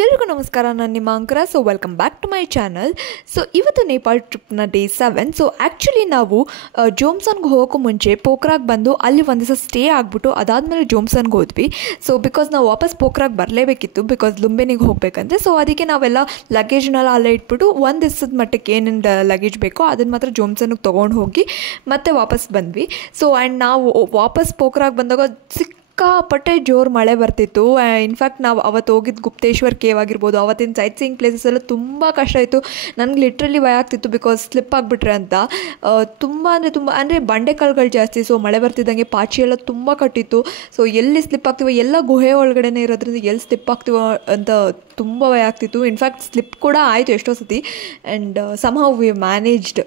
ಎಲ್ರಿಗೂ ನಮಸ್ಕಾರ, ನಾನು ನಿಮ್ಮ anchor. So welcome back to my channel. So ಇವತ್ತು ನೇಪಾಳ ಟ್ರಿಪ್ನ ಡೇ 7. ಸೊ ಆ್ಯಕ್ಚುಲಿ ನಾವು ಜೋಮ್ಸನ್ಗೆ ಹೋಗೋಕ್ಕೂ ಮುಂಚೆ ಪೋಖ್ರಾಗೆ ಬಂದು ಅಲ್ಲಿ ಒಂದು ದಿವಸ ಸ್ಟೇ ಆಗಿಬಿಟ್ಟು ಅದಾದಮೇಲೆ ಜೋಮ್ಸನ್ಗೆ ಹೋದ್ವಿ. ಸೊ ಬಿಕಾಸ್ ನಾವು ವಾಪಸ್ ಪೋಖ್ರಾಗೆ ಬರಲೇಬೇಕಿತ್ತು, ಬಿಕಾಸ್ ಲುಂಬಿನಿಗೆ ಹೋಗಬೇಕಂತೆ. ಸೊ ಅದಕ್ಕೆ ನಾವೆಲ್ಲ ಲಗೇಜ್ನೆಲ್ಲ ಅಲ್ಲೇ ಇಟ್ಬಿಟ್ಟು ಒಂದು ದಿವಸದ ಮಟ್ಟಕ್ಕೆ ಏನೇನು ಲಗೇಜ್ ಬೇಕೋ ಅದನ್ನು ಮಾತ್ರ ಜೋಮ್ಸನ್ಗೆ ತೊಗೊಂಡು ಹೋಗಿ ಮತ್ತೆ ವಾಪಸ್ ಬಂದ್ವಿ. ಸೊ ಆ್ಯಂಡ್ ನಾವು ವಾಪಸ್ ಪೋಖ್ರಾಗೆ ಬಂದಾಗ ಸಿಕ್ಕಾಪಟ್ಟೆ ಜೋರು ಮಳೆ ಬರ್ತಿತ್ತು. ಇನ್ಫ್ಯಾಕ್ಟ್ ನಾವು ಅವತ್ತು ಹೋಗಿದ್ದು ಗುಪ್ತೇಶ್ವರ್ ಕೇವ್ ಆಗಿರ್ಬೋದು, ಅವತ್ತಿನ ಸೈಟ್ ಸೀಯಿಂಗ್ ಪ್ಲೇಸಸ್ ಎಲ್ಲ ತುಂಬ ಕಷ್ಟ ಆಯಿತು. ನನಗೆ ಲಿಟ್ರಲಿ ಭಯ ಆಗ್ತಿತ್ತು, ಬಿಕಾಸ್ ಸ್ಲಿಪ್ ಆಗಿಬಿಟ್ರೆ ಅಂತ. ತುಂಬ ಬಂಡೆಕಲ್ಗಳು ಜಾಸ್ತಿ. ಸೊ ಮಳೆ ಬರ್ತಿದ್ದಂಗೆ ಪಾಚಿ ಎಲ್ಲ ತುಂಬ ಕಟ್ಟಿತ್ತು. ಸೊ ಎಲ್ಲಿ ಸ್ಲಿಪ್ ಆಗ್ತೀವೋ, ಎಲ್ಲ ಗುಹೆ ಒಳಗಡೆ ಇರೋದ್ರಿಂದ ಎಲ್ಲಿ ಸ್ಲಿಪ್ ಆಗ್ತೀವೋ ಅಂತ ತುಂಬ ಭಯ ಆಗ್ತಿತ್ತು. ಇನ್ಫ್ಯಾಕ್ಟ್ ಸ್ಲಿಪ್ ಕೂಡ ಆಯಿತು ಎಷ್ಟೋ ಸತಿ. And somehow we managed.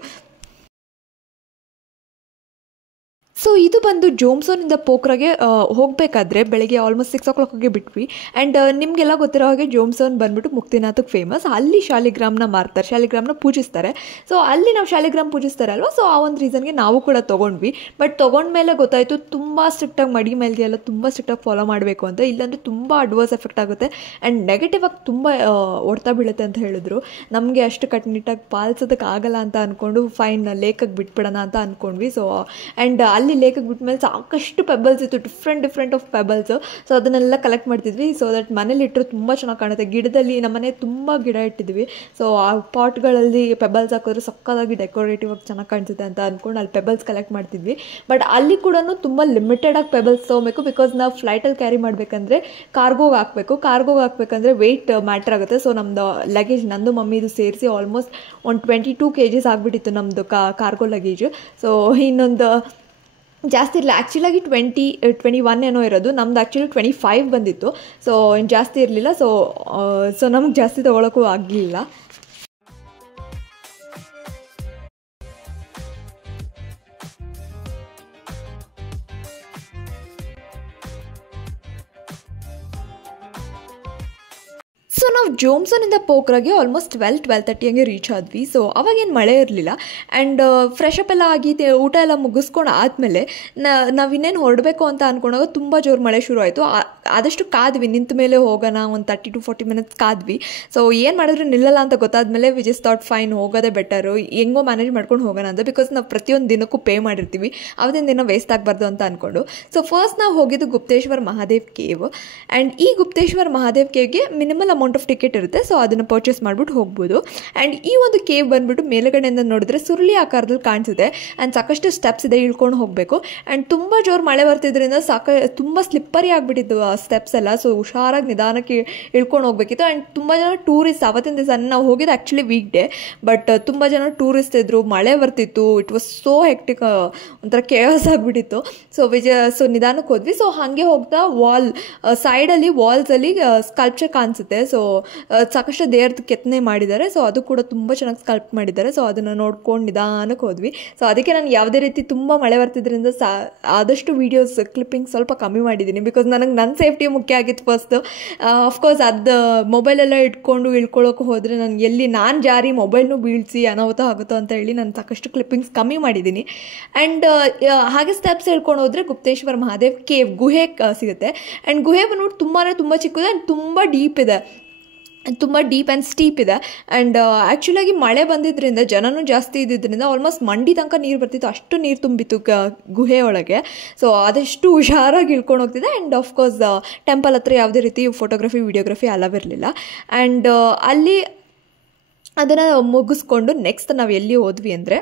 So ಇದು ಬಂದು ಜೋಮ್ಸೋನಿಂದ ಪೋಖ್ರಾಗೆ ಹೋಗಬೇಕಾದ್ರೆ ಬೆಳಗ್ಗೆ ಆಲ್ಮೋಸ್ಟ್ 6 o'clockಗೆ ಬಿಟ್ವಿ. ಆ್ಯಂಡ್ ನಿಮಗೆಲ್ಲ ಗೊತ್ತಿರೋ ಹಾಗೆ ಜೋಮ್ಸೋನ್ ಬಂದುಬಿಟ್ಟು ಮುಕ್ತಿನಾಥಕ್ಕೆ ಫೇಮಸ್. ಅಲ್ಲಿ ಶಾಲಿಗ್ರಾಮ್ನ ಮಾರ್ತಾರೆ, ಶಾಲಿಗ್ರಾಮ್ನ ಪೂಜಿಸ್ತಾರೆ. ಸೊ ಅಲ್ಲಿ ನಾವು ಶಾಲಿಗ್ರಾಮ್ ಪೂಜಿಸ್ತಾರೆ ಅಲ್ವಾ, ಸೊ ಆ ಒಂದು ರೀಸನ್ಗೆ ನಾವು ಕೂಡ ತೊಗೊಂಡ್ವಿ. ಬಟ್ ತೊಗೊಂಡ್ಮೇಲೆ ಗೊತ್ತಾಯಿತು ತುಂಬ ಸ್ಟ್ರಿಕ್ಟಾಗಿ ಮಡಿ ಮೇಲ್ಗೆ ಎಲ್ಲ ತುಂಬ ಸ್ಟ್ರಿಕ್ಟಾಗಿ ಫಾಲೋ ಮಾಡಬೇಕು ಅಂತ, ಇಲ್ಲಾಂದರೆ ತುಂಬ ಅಡ್ವರ್ಸ್ ಎಫೆಕ್ಟ್ ಆಗುತ್ತೆ ಆ್ಯಂಡ್ ನೆಗೆಟಿವ್ ಆಗಿ ತುಂಬ ಹೊಡ್ತಾ ಬೀಳುತ್ತೆ ಅಂತ ಹೇಳಿದ್ರು. ನಮಗೆ ಅಷ್ಟು ಕಟ್ಟುನಿಟ್ಟಾಗಿ ಪಾಲಿಸೋದಕ್ಕೆ ಆಗಲ್ಲ ಅಂತ ಅಂದ್ಕೊಂಡು ಫೈನ್ ಲೇಕಕ್ಕೆ ಬಿಟ್ಬಿಡೋಣ ಅಂತ ಅಂದ್ಕೊಂಡ್ವಿ. ಸೊ ಆ್ಯಂಡ್ ಅಲ್ಲಿ ಲೇಕಕ್ಕೆ ಬಿಟ್ಮೇಲೆ ಸಾಕಷ್ಟು ಪೆಬಲ್ಸ್ ಇತ್ತು, ಡಿಫ್ರೆಂಟ್ ಆಫ್ ಪೆಬಲ್ಸ್. ಸೊ ಅದನ್ನೆಲ್ಲ ಕಲೆಕ್ಟ್ ಮಾಡ್ತಿದ್ವಿ. ಸೊ ದಟ್ ಮನೇಲಿ ಇಟ್ಟರು ತುಂಬ ಚೆನ್ನಾಗಿ ಕಾಣುತ್ತೆ. ಗಿಡದಲ್ಲಿ ನಮ್ಮನೆ ತುಂಬ ಗಿಡ ಇಟ್ಟಿದ್ವಿ. ಸೊ ಆ ಪಾಟ್ಗಳಲ್ಲಿ ಪೆಬಲ್ಸ್ ಹಾಕಿದ್ರೆ ಸಕ್ಕತ್ತಾಗಿ ಡೆಕೋರೇಟಿವ್ ಆಗಿ ಚೆನ್ನಾಗಿ ಕಾಣಿಸುತ್ತೆ ಅಂತ ಅಂದ್ಕೊಂಡು ಅಲ್ಲಿ ಪೆಬಲ್ಸ್ ಕಲೆಕ್ಟ್ ಮಾಡ್ತಿದ್ವಿ. ಬಟ್ ಅಲ್ಲಿ ಕೂಡ ತುಂಬ ಲಿಮಿಟೆಡಾಗಿ ಪೆಬಲ್ಸ್ ತೊಗೊಬೇಕು, ಬಿಕಾಸ್ ನಾವು ಫ್ಲೈಟಲ್ಲಿ ಕ್ಯಾರಿ ಮಾಡಬೇಕಂದ್ರೆ ಕಾರ್ಗೋಗೆ ಹಾಕಬೇಕಂದ್ರೆ ವೆಯ್ಟ್ ಮ್ಯಾಟ್ರ್ ಆಗುತ್ತೆ. ಸೊ ನಮ್ಮದು ಲಗೇಜ್, ನಂದು ಮಮ್ಮಿದು ಸೇರಿಸಿ ಆಲ್ಮೋಸ್ಟ್ ಒಂದು 22 kgs ಆಗಿಬಿಟ್ಟಿತ್ತು ನಮ್ಮದು ಕಾರ್ಗೋ ಲಗೇಜು. ಸೊ ಇನ್ನೊಂದು ಜಾಸ್ತಿ ಇರಲಿಲ್ಲ. ಆ್ಯಕ್ಚುಲಾಗಿ 21 ಏನೋ ಇರೋದು, ನಮ್ದು ಆ್ಯಕ್ಚುಲಿ 25 ಬಂದಿತ್ತು. ಸೊ ಜಾಸ್ತಿ ಇರಲಿಲ್ಲ. ಸೊ ನಮ್ಗೆ ಜಾಸ್ತಿ ತೊಗೊಳಕ್ಕೂ ಆಗಲಿಲ್ಲ. ಸೊ ನಾವು ಜೋಮ್ಸೋನಿಂದ ಪೋಖ್ರಾಗೆ ಆಲ್ಮೋಸ್ಟ್ 12:30 ಹಂಗೆ ರೀಚ್ ಆದ್ವಿ. ಸೊ ಅವಾಗೇನು ಮಳೆ ಇರಲಿಲ್ಲ. ಆ್ಯಂಡ್ ಫ್ರೆಶ್ ಅಪ್ ಎಲ್ಲ ಆಗಿ ಊಟ ಎಲ್ಲ ಮುಗಿಸ್ಕೊಂಡು ಆದಮೇಲೆ ನಾವು ಇನ್ನೇನು ಹೊರಡಬೇಕು ಅಂತ ಅಂದ್ಕೊಂಡಾಗ ತುಂಬ ಜೋರು ಮಳೆ ಶುರು ಆಯಿತು. ಆದಷ್ಟು ಕಾದ್ವಿ, ನಿಂತ ಮೇಲೆ ಹೋಗೋಣ, ಒಂದು 30 to 40 minutes ಕಾದ್ವಿ. ಸೊ ಏನು ಮಾಡಿದ್ರು ನಿಲ್ಲಲ್ಲ ಅಂತ ಗೊತ್ತಾದಮೇಲೆ ವಿ ಜಸ್ಟ್ ಥಾಟ್ ಫೈನ್, ಹೋಗೋದೇ ಬೆಟರು, ಹೆಂಗೋ ಮ್ಯಾನೇಜ್ ಮಾಡ್ಕೊಂಡು ಹೋಗೋಣ ಅಂತ. ಬಿಕಾಸ್ ನಾವು ಪ್ರತಿಯೊಂದು ದಿನಕ್ಕೂ ಪೇ ಮಾಡಿರ್ತೀವಿ, ಅವತ್ತಿನ ದಿನ ವೇಸ್ಟ್ ಆಗಬಾರ್ದು ಅಂತ ಅಂದ್ಕೊಂಡು. ಸೊ ಫಸ್ಟ್ ನಾವು ಹೋಗಿದ್ದು ಗುಪ್ತೇಶ್ವರ್ ಮಹಾದೇವ್ ಕೇವ್. ಆ್ಯಂಡ್ ಈ ಗುಪ್ತೇಶ್ವರ್ ಮಹಾದೇವ್ ಕೇವ್ಗೆ ಮಿನಿಮಲ್ ಅಮೌಂಟ್ ಆಫ್ ಟಿಕೆಟ್ ಇರುತ್ತೆ. ಸೊ ಅದನ್ನು ಪರ್ಚೇಸ್ ಮಾಡಿಬಿಟ್ಟು ಹೋಗ್ಬೋದು. ಆ್ಯಂಡ್ ಈ ಒಂದು ಕೇವ್ ಬಂದುಬಿಟ್ಟು ಮೇಲುಗಡೆಯಿಂದ ನೋಡಿದ್ರೆ ಸುರುಳಿ ಆಕಾರದಲ್ಲಿ ಕಾಣಿಸುತ್ತೆ. ಆ್ಯಂಡ್ ಸಾಕಷ್ಟು ಸ್ಟೆಪ್ಸ್ ಇದೆ, ಇಳ್ಕೊಂಡು ಹೋಗಬೇಕು. ಆ್ಯಂಡ್ ತುಂಬ ಜೋರು ಮಳೆ ಬರ್ತಿದ್ರಿಂದ ತುಂಬ ಸ್ಲಿಪ್ಪರಿ ಆಗಿಬಿಟ್ಟಿತ್ತು ಆ ಸ್ಟೆಪ್ಸ್ ಎಲ್ಲ. ಸೊ ಹುಷಾರಾಗಿ ನಿಧಾನಕ್ಕೆ ಇಳ್ಕೊಂಡು ಹೋಗಬೇಕಿತ್ತು. ಆ್ಯಂಡ್ ತುಂಬ ಜನ ಟೂರಿಸ್ಟ್, ಅವತ್ತಿನ ದಿವಸ ನಾವು ಹೋಗಿದ್ದು ಆ್ಯಕ್ಚುಲಿ ವೀಕ್ ಡೇ, ಬಟ್ ತುಂಬ ಜನ ಟೂರಿಸ್ಟ್ ಇದ್ದರು, ಮಳೆ ಬರ್ತಿತ್ತು. ಇಟ್ ವಾಸ್ ಸೋ ಹೆಕ್ಟಿಕ್, ಒಂಥರ ಕೇವಸ್ ಆಗಿಬಿಟ್ಟಿತ್ತು. ಸೊ ನಿಧಾನಕ್ಕೆ ಹೋದ್ವಿ. ಸೊ ಹಾಗೆ ಹೋಗ್ತಾ ಸೈಡಲ್ಲಿ ವಾಲ್ಸಲ್ಲಿ ಸ್ಕಲ್ಪ್ಚರ್ ಕಾಣಿಸುತ್ತೆ. ಸೊ ಸಾಕಷ್ಟು ದೇವ್ರದ್ದು ಕೆತ್ತನೆ ಮಾಡಿದ್ದಾರೆ. ಸೊ ಅದು ಕೂಡ ತುಂಬ ಚೆನ್ನಾಗಿ ಸ್ಕಲ್ಪ್ ಮಾಡಿದ್ದಾರೆ. ಸೊ ಅದನ್ನು ನೋಡ್ಕೊಂಡು ನಿಧಾನಕ್ಕೆ ಹೋದ್ವಿ. ಸೊ ಅದಕ್ಕೆ ನಾನು ಯಾವುದೇ ರೀತಿ ತುಂಬ ಮಳೆ ಬರ್ತಿದ್ರಿಂದ ಆದಷ್ಟು ವೀಡಿಯೋಸ್ ಕ್ಲಿಪ್ಪಿಂಗ್ ಸ್ವಲ್ಪ ಕಮ್ಮಿ ಮಾಡಿದ್ದೀನಿ, ಬಿಕಾಸ್ ನನಗೆ ನನ್ನ ಸೇಫ್ಟಿ ಮುಖ್ಯ ಆಗಿತ್ತು ಫಸ್ಟು. ಅಫ್ಕೋರ್ಸ್ ಅದು ಮೊಬೈಲೆಲ್ಲ ಇಟ್ಕೊಂಡು ಇಳ್ಕೊಳ್ಳೋಕೆ ಹೋದರೆ ನನಗೆ ಎಲ್ಲಿ ನಾನು ಜಾರಿ ಮೊಬೈಲ್ನೂ ಬೀಳಿಸಿ ಅನಾಹುತ ಆಗುತ್ತೋ ಅಂತ ಹೇಳಿ ನಾನು ಸಾಕಷ್ಟು ಕ್ಲಿಪ್ಪಿಂಗ್ಸ್ ಕಮ್ಮಿ ಮಾಡಿದ್ದೀನಿ. ಆ್ಯಂಡ್ ಹಾಗೆ ಸ್ಟೆಪ್ಸ್ ಹೇಳ್ಕೊಂಡು ಹೋದರೆ ಗುಪ್ತೇಶ್ವರ್ ಮಹಾದೇವ್ ಕೇವ್ ಗುಹೆ ಸಿಗುತ್ತೆ. ಆ್ಯಂಡ್ ಗುಹೆ ಬಂದ್ಬಿಟ್ಟು ತುಂಬ ಚಿಕ್ಕದು ಆ್ಯಂಡ್ ತುಂಬ ಡೀಪ್ ಆ್ಯಂಡ್ ಸ್ಟೀಪ್ ಇದೆ. ಆ್ಯಂಡ್ ಆ್ಯಕ್ಚುಲಾಗಿ ಮಳೆ ಬಂದಿದ್ದರಿಂದ ಜನನೂ ಜಾಸ್ತಿ ಇದ್ದಿದ್ದರಿಂದ ಆಲ್ಮೋಸ್ಟ್ ಮಂಡಿ ತನಕ ನೀರು ಬರ್ತಿತ್ತು, ಅಷ್ಟು ನೀರು ತುಂಬಿತ್ತು ಗುಹೆ ಒಳಗೆ. ಸೊ ಅದಷ್ಟು ಹುಷಾರಾಗಿ ಇಳ್ಕೊಂಡು ಹೋಗ್ತಿದೆ. ಆ್ಯಂಡ್ ಆಫ್ಕೋರ್ಸ್ ಟೆಂಪಲ್ ಹತ್ರ ಯಾವುದೇ ರೀತಿ ಫೋಟೋಗ್ರಫಿ ವಿಡಿಯೋಗ್ರಫಿ ಅಲವ್ ಇರಲಿಲ್ಲ. ಆ್ಯಂಡ್ ಅಲ್ಲಿ ಅದನ್ನು ಮುಗಿಸ್ಕೊಂಡು ನೆಕ್ಸ್ಟ್ ನಾವು ಎಲ್ಲಿ ಹೋದ್ವಿ ಅಂದರೆ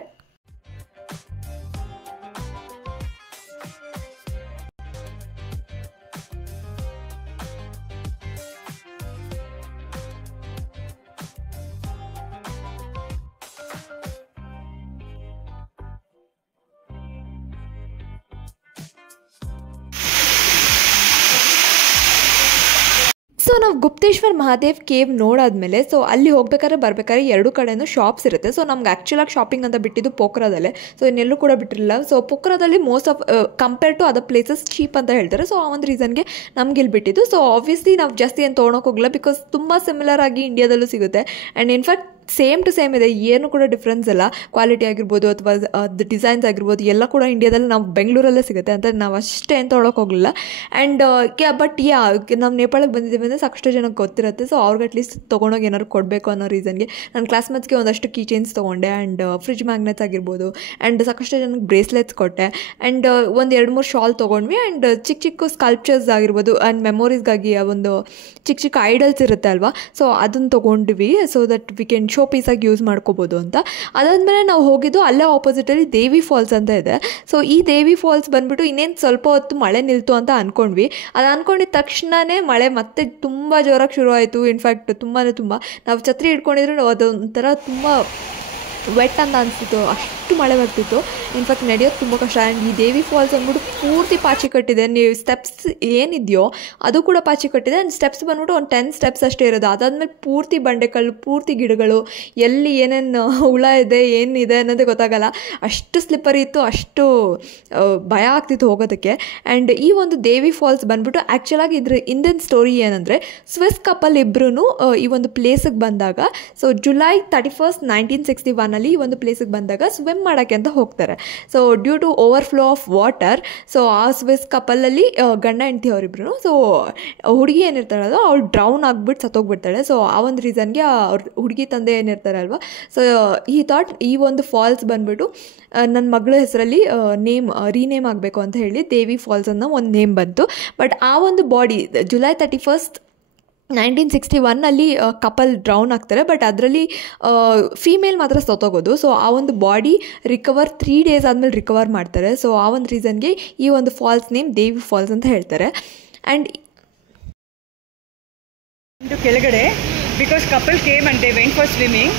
ಸೊ ನಾವು ಗುಪ್ತೇಶ್ವರ್ ಮಹಾದೇವ್ ಕೇವ್ ನೋಡಾದ್ಮೇಲೆ ಸೊ ಅಲ್ಲಿ ಹೋಗ್ಬೇಕಾದ್ರೆ ಬರ್ಬೇಕಾದ್ರೆ ಎರಡು ಕಡೆಯೂ ಶಾಪ್ಸ್ ಇರುತ್ತೆ. ಸೊ ನಮ್ಗೆ ಆ್ಯಕ್ಚುಲಾಗಿ ಶಾಪಿಂಗ್ ಅಂತ ಬಿಟ್ಟಿದ್ದು ಪೋಖ್ರಾದಲ್ಲೇ. ಸೊ ಇನ್ನೆಲ್ಲೂ ಕೂಡ ಬಿಟ್ಟಿರಲಿಲ್ಲ. ಸೊ ಪೋಖ್ರಾದಲ್ಲಿ most of compare to other places cheap ಅಂತ ಹೇಳ್ತಾರೆ. ಸೊ ಆ ಒಂದು ರೀಸನ್ಗೆ ನಮ್ಗೆ ಇಲ್ಲಿ ಬಿಟ್ಟಿದ್ದು. ಸೊ ಆಬ್ವಿಯಸ್ಲಿ ನಾವು ಜಾಸ್ತಿ ಏನು ತೊಗೊಳಕ್ಕೆ ಹೋಗಲ್ಲ, ಬಿಕಾಸ್ ತುಂಬ ಸಿಮಿಲರ್ ಆಗಿ ಇಂಡಿಯಾದಲ್ಲೂ ಸಿಗುತ್ತೆ. And in fact same to same ಇದೆ, ಏನು ಕೂಡ ಡಿಫ್ರೆನ್ಸ್ ಇಲ್ಲ. ಕ್ವಾಲಿಟಿ ಆಗಿರ್ಬೋದು ಅಥವಾ ಅದು ಡಿಸೈನ್ಸ್ ಆಗಿರ್ಬೋದು ಎಲ್ಲ ಕೂಡ ಇಂಡಿಯಾದಲ್ಲಿ ನಾವು ಬೆಂಗಳೂರಲ್ಲೇ ಸಿಗುತ್ತೆ ಅಂತ ನಾವು ಅಷ್ಟೇ ಏನು ತೊಗೊಳಕ್ಕೆ ಹೋಗಲಿಲ್ಲ. ಆ್ಯಂಡ್ ಬಟ್ ನಾವು ನೇಪಾಳಕ್ಕೆ ಬಂದಿದ್ದೀವಿ ಅಂದರೆ ಸಾಕಷ್ಟು ಜನಕ್ಕೆ ಗೊತ್ತಿರುತ್ತೆ. ಸೊ ಅವ್ರಿಗೆ ಅಟ್ಲೀಸ್ಟ್ ತೊಗೊಂಡೋಗಿ ಏನಾದ್ರು ಕೊಡಬೇಕು ಅನ್ನೋ ರೀಸನ್ಗೆ ನನ್ನ ಕ್ಲಾಸ್ಮೇಟ್ಸ್ಗೆ ಒಂದಷ್ಟು ಕೀ ಚೈನ್ಸ್ ತೊಗೊಂಡೆ ಆ್ಯಂಡ್ ಫ್ರಿಜ್ ಮ್ಯಾಗ್ನೆಟ್ಸ್ ಆಗಿರ್ಬೋದು ಆ್ಯಂಡ್ ಸಾಕಷ್ಟು ಜನಕ್ಕೆ ಬ್ರೇಸ್ಲೆಟ್ಸ್ ಕೊಟ್ಟೆ ಆ್ಯಂಡ್ ಒಂದು 2-3 ಶಾಲ್ ತೊಗೊಂಡ್ವಿ. ಆ್ಯಂಡ್ ಚಿಕ್ಕ ಚಿಕ್ಕ ಸ್ಕಲ್ಪ್ಚರ್ಸ್ ಆಗಿರ್ಬೋದು ಆ್ಯಂಡ್ ಮೆಮೊರೀಸ್ಗಾಗಿ ಒಂದು ಚಿಕ್ಕ ಚಿಕ್ಕ ಐಡಲ್ಸ್ ಇರುತ್ತೆ ಅಲ್ವಾ, ಸೊ ಅದನ್ನು ತೊಗೊಂಡ್ವಿ so that we can show ಪೀಸಾಗಿ ಯೂಸ್ ಮಾಡ್ಕೋಬೋದು ಅಂತ. ಅದಾದಮೇಲೆ ನಾವು ಹೋಗಿದ್ದು ಅಲ್ಲೇ ಆಪೋಸಿಟಲ್ಲಿ ದೇವಿ ಫಾಲ್ಸ್ ಅಂತ ಇದೆ. ಸೊ ಈ ದೇವಿ ಫಾಲ್ಸ್ ಬಂದುಬಿಟ್ಟು ಇನ್ನೇನು ಸ್ವಲ್ಪ ಹೊತ್ತು ಮಳೆ ನಿಲ್ತು ಅಂತ ಅಂದ್ಕೊಂಡ್ವಿ. ಅದು ಅಂದ್ಕೊಂಡಿದ್ದ ತಕ್ಷಣವೇ ಮಳೆ ಮತ್ತೆ ತುಂಬ ಜೋರಾಗಿ ಶುರು ಆಯಿತು. ಇನ್ಫ್ಯಾಕ್ಟ್ ತುಂಬ ನಾವು ಛತ್ರಿ ಹಿಡ್ಕೊಂಡಿದ್ರು ಅದೊಂಥರ ತುಂಬ ವೆಟ್ ಅಂತ ಅನಿಸ್ತಿತ್ತು, ಅಷ್ಟು ಮಳೆ ಬರ್ತಿತ್ತು. ಇನ್ಫ್ಯಾಕ್ಟ್ ನಡೆಯೋದು ತುಂಬ ಕಷ್ಟ. ಆ್ಯಂಡ್ ಈ ದೇವಿ ಫಾಲ್ಸ್ ಅಂದ್ಬಿಟ್ಟು ಪೂರ್ತಿ ಪಾಚಿ ಕಟ್ಟಿದೆ. ನೀವು ಸ್ಟೆಪ್ಸ್ ಏನಿದೆಯೋ ಅದು ಕೂಡ ಪಾಚಿ ಕಟ್ಟಿದೆ. ಆ್ಯಂಡ್ ಸ್ಟೆಪ್ಸ್ ಬಂದ್ಬಿಟ್ಟು ಒಂದು 10 ಸ್ಟೆಪ್ಸ್ ಅಷ್ಟೇ ಇರೋದು. ಅದಾದಮೇಲೆ ಪೂರ್ತಿ ಬಂಡೆಕಲ್ಲು, ಪೂರ್ತಿ ಗಿಡಗಳು, ಎಲ್ಲಿ ಏನೇನು ಹುಳ ಇದೆ ಏನಿದೆ ಅನ್ನೋದೇ ಗೊತ್ತಾಗಲ್ಲ, ಅಷ್ಟು ಸ್ಲಿಪ್ಪರಿ ಇತ್ತು, ಅಷ್ಟು ಭಯ ಆಗ್ತಿತ್ತು ಹೋಗೋದಕ್ಕೆ. ಆ್ಯಂಡ್ ಈ ಒಂದು ದೇವಿ ಫಾಲ್ಸ್ ಬಂದ್ಬಿಟ್ಟು ಆ್ಯಕ್ಚುಲಾಗಿ ಇದ್ರ ಇಂದಿನ ಸ್ಟೋರಿ ಏನಂದರೆ, ಸ್ವಿಸ್ ಕಪಲ್ ಇಬ್ಬರೂ ಈ ಒಂದು ಪ್ಲೇಸಿಗೆ ಬಂದಾಗ, ಸೊ ಜುಲೈ 31, 1961 ಈ ಒಂದು ಪ್ಲೇಸಿಗೆ ಬಂದಾಗ ಸ್ವಿಮ್ ಮಾಡೋಕ್ಕೆ ಅಂತ ಹೋಗ್ತಾರೆ. So due to overflow of water, so ಆ ಸ್ವಿಸ್ ಕಪಲಲ್ಲಿ ಗಂಡ ಹೆಂಡತಿ ಅವರಿಬ್ರು, ಸೊ ಹುಡುಗಿ ಏನಿರ್ತಾಳಲ್ವ ಅವಳು ಡ್ರೌನ್ ಆಗಿಬಿಟ್ಟು ಸತ್ತೋಗ್ಬಿಡ್ತಾಳೆ. ಸೊ ಆ ಒಂದು ರೀಸನ್ಗೆ ಅವ್ರ ಹುಡುಗಿ ತಂದೆ ಏನಿರ್ತಾರಲ್ವ, ಸೊ ಈ ಥಾಟ್ ಈ ಒಂದು ಫಾಲ್ಸ್ ಬಂದುಬಿಟ್ಟು ನನ್ನ ಮಗಳ ಹೆಸರಲ್ಲಿ ರೀನೇಮ್ ಆಗಬೇಕು ಅಂತ ಹೇಳಿ ದೇವಿ ಫಾಲ್ಸ್ ಅನ್ನೋ ಒಂದು ನೇಮ್ ಬಂತು. ಬಟ್ ಆ ಒಂದು ಬಾಡಿ ಜುಲೈ 31, 1961 ಕಪಲ್ ಡ್ರೌನ್ ಆಗ್ತಾರೆ. ಬಟ್ ಅದರಲ್ಲಿ ಫೀಮೇಲ್ ಮಾತ್ರ ಸತ್ತೋಗೋದು. ಸೊ ಆ ಒಂದು ಬಾಡಿ ರಿಕವರ್ 3 days ಆದಮೇಲೆ ರಿಕವರ್ ಮಾಡ್ತಾರೆ. ಸೊ ಆ ಒಂದು ರೀಸನ್ಗೆ ಈ ಒಂದು ಫಾಲ್ಸ್ ನೇಮ್ ದೇವಿ ಫಾಲ್ಸ್ ಅಂತ ಹೇಳ್ತಾರೆ. ಆ್ಯಂಡ್ ಕೆಳಗಡೆ because couple came and they went for swimming,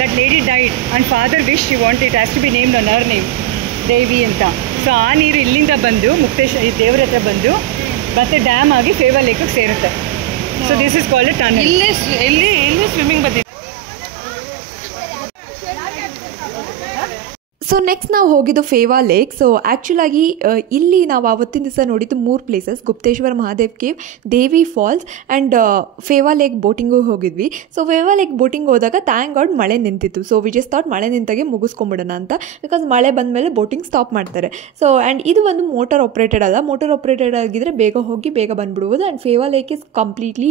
that lady died and father wish she want it has to be named on her name Devi ಅಂತ. ಸೊ ಆ ನೀರು ಇಲ್ಲಿಂದ ಬಂದು ಮುಕ್ತೇಶ್ವರ ದೇವರ ಹತ್ರ ಬಂದು ಮತ್ತೆ ಡ್ಯಾಮ್ ಆಗಿ ಫೇವರ್ ಲೇಕಿಗೆ ಸೇರುತ್ತೆ. So this is called a tunnel. ಇಲ್ಲಿ ಸ್ವಿಮ್ಮಿಂಗ್ ಬಂದಿದೆ. ಸೊ ನೆಕ್ಸ್ಟ್ ನಾವು ಹೋಗಿದ್ದು ಫೇವಾ ಲೇಕ್. ಸೊ ಆ್ಯಕ್ಚುಲಾಗಿ ಇಲ್ಲಿ ನಾವು ಆವತ್ತಿನ ದಿವಸ ನೋಡಿದ್ದು 3 places: Gupteshwar Mahadev cave, Devi falls and Phewa lake boating ಹೋಗಿದ್ವಿ. ಸೊ ಫೇವಾ ಲೇಕ್ ಬೋಟಿಂಗ್ ಹೋದಾಗ ಥ್ಯಾಂಕ್ ಗಾಡ್ ಮಳೆ ನಿಂತಿತ್ತು. ಸೊ ವಿ ಜಸ್ಟ್ ಥಾಟ್ ಮಳೆ ನಿಂತಾಗೆ ಮುಗಿಸ್ಕೊಂಬಿಡೋಣ ಅಂತ, ಬಿಕಾಸ್ ಮಳೆ ಬಂದಮೇಲೆ ಬೋಟಿಂಗ್ ಸ್ಟಾಪ್ ಮಾಡ್ತಾರೆ. ಸೊ ಆ್ಯಂಡ್ ಇದು ಒಂದು ಮೋಟರ್ ಆಪ್ರೇಟೆಡ್ ಅಲ್ಲ, ಮೋಟರ್ ಆಪ್ರೇಟೆಡ್ ಆಗಿದ್ದರೆ ಬೇಗ ಹೋಗಿ ಬೇಗ ಬಂದುಬಿಡ್ಬೋದು. And Phewa lake is completely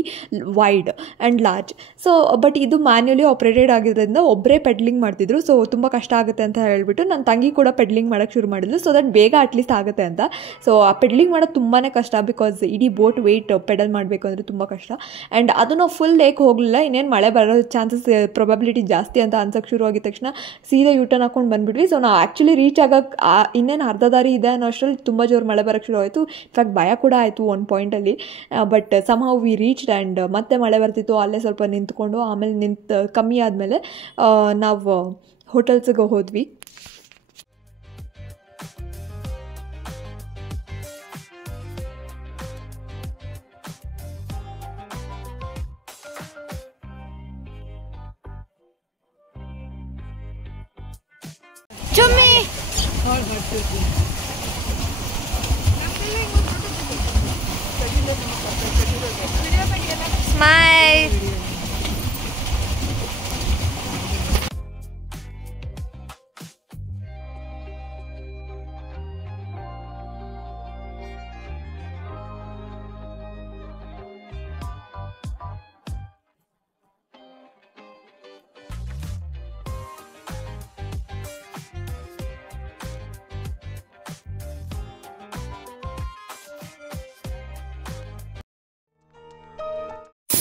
wide and large. So but ಇದು ಮ್ಯಾನ್ಯುಲಿ ಆಪ್ರೇಟೆಡ್ ಆಗಿರೋದ್ರಿಂದ ಒಬ್ಬರೇ ಪೆಡ್ಲಿಂಗ್ ಮಾಡ್ತಿದ್ರು. ಸೊ ತುಂಬ ಕಷ್ಟ ಆಗುತ್ತೆ ಅಂತ ಹೇಳ್ಬಿಟ್ಟು ನನ್ನ ತಂಗಿ ಕೂಡ ಪೆಡ್ಲಿಂಗ್ ಮಾಡೋಕ್ಕೆ ಶುರು ಮಾಡಿದ್ಲು, ಸೊ ದಟ್ ಬೇಗ ಅಟ್ಲೀಸ್ಟ್ ಆಗುತ್ತೆ ಅಂತ. ಸೊ ಆ ಪೆಡ್ಲಿಂಗ್ ಮಾಡೋದು ತುಂಬಾ ಕಷ್ಟ, ಬಿಕಾಸ್ ಇಡೀ ಬೋಟ್ ವೆಯ್ಟ್ ಪೆಡಲ್ ಮಾಡಬೇಕು ಅಂದರೆ ತುಂಬ ಕಷ್ಟ. ಆ್ಯಂಡ್ ಅದು ನಾವು ಫುಲ್ ಲೇಕ್ ಹೋಗಲಿಲ್ಲ, ಇನ್ನೇನು ಮಳೆ ಬರೋ ಚಾನ್ಸಸ್ ಪ್ರೊಬಬಿಲಿಟಿ ಜಾಸ್ತಿ ಅಂತ ಅನ್ಸೋಕ್ಕೆ ಶುರು ಆಗಿದ ತಕ್ಷಣ ಸೀದಾ ಯೂಟರ್ನ್ ಹಾಕೊಂಡು ಬಂದುಬಿಟ್ವಿ. ಸೊ ನಾವು ಆ್ಯಕ್ಚುಲಿ ರೀಚ್ ಆಗೋಕ್ಕೆ ಇನ್ನೇನು ಅರ್ಧ ದಾರಿ ಇದೆ ಅನ್ನೋ ಅಷ್ಟರಲ್ಲಿ ತುಂಬ ಜೋರು ಮಳೆ ಬರೋಕ್ಕೆ ಶುರು ಆಯಿತು. ಇನ್ಫ್ಯಾಕ್ಟ್ ಭಯ ಕೂಡ ಆಯಿತು ಒಂದು ಪಾಯಿಂಟಲ್ಲಿ. But somehow we reached and ಮತ್ತೆ ಮಳೆ ಬರ್ತಿತ್ತು. ಅಲ್ಲೇ ಸ್ವಲ್ಪ ನಿಂತ್ಕೊಂಡು ಆಮೇಲೆ ಕಮ್ಮಿ ಆದಮೇಲೆ ನಾವು ಹೋಟೆಲ್ಸಿಗೆ ಹೋದ್ವಿ. Chummy! Smile!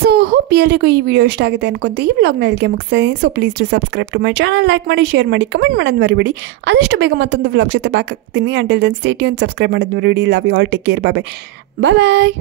ಸೊ ಹೋಪ್ ಎಲ್ಲರಿಗೂ ಈ ವಿಡಿಯೋ ಇಷ್ಟ ಆಗುತ್ತೆ ಅನ್ಕೊಂತೀವಿ. ಈ ವ್ಲಾಗ್ನ ಇಲ್ಲಿಗೆ ಮುಗಿಸ್ತೀನಿ. So please to subscribe to my channel, like ಮಾಡಿ, ಶೇರ್ ಮಾಡಿ, ಕಮೆಂಟ್ ಮಾಡೋದು ಮರಿಬೇಡಿ. ಆದಷ್ಟು ಬೇಗ ಮತ್ತೊಂದು ವ್ಲಾಗ್ ಜೊತೆ ಬ್ಯಾಕ್ ಆಗ್ತೀನಿ. Until then stay tune, subscribe ಮಾಡೋದು ಮರಿಬೇಡಿ. Love you all, take care, bye bye.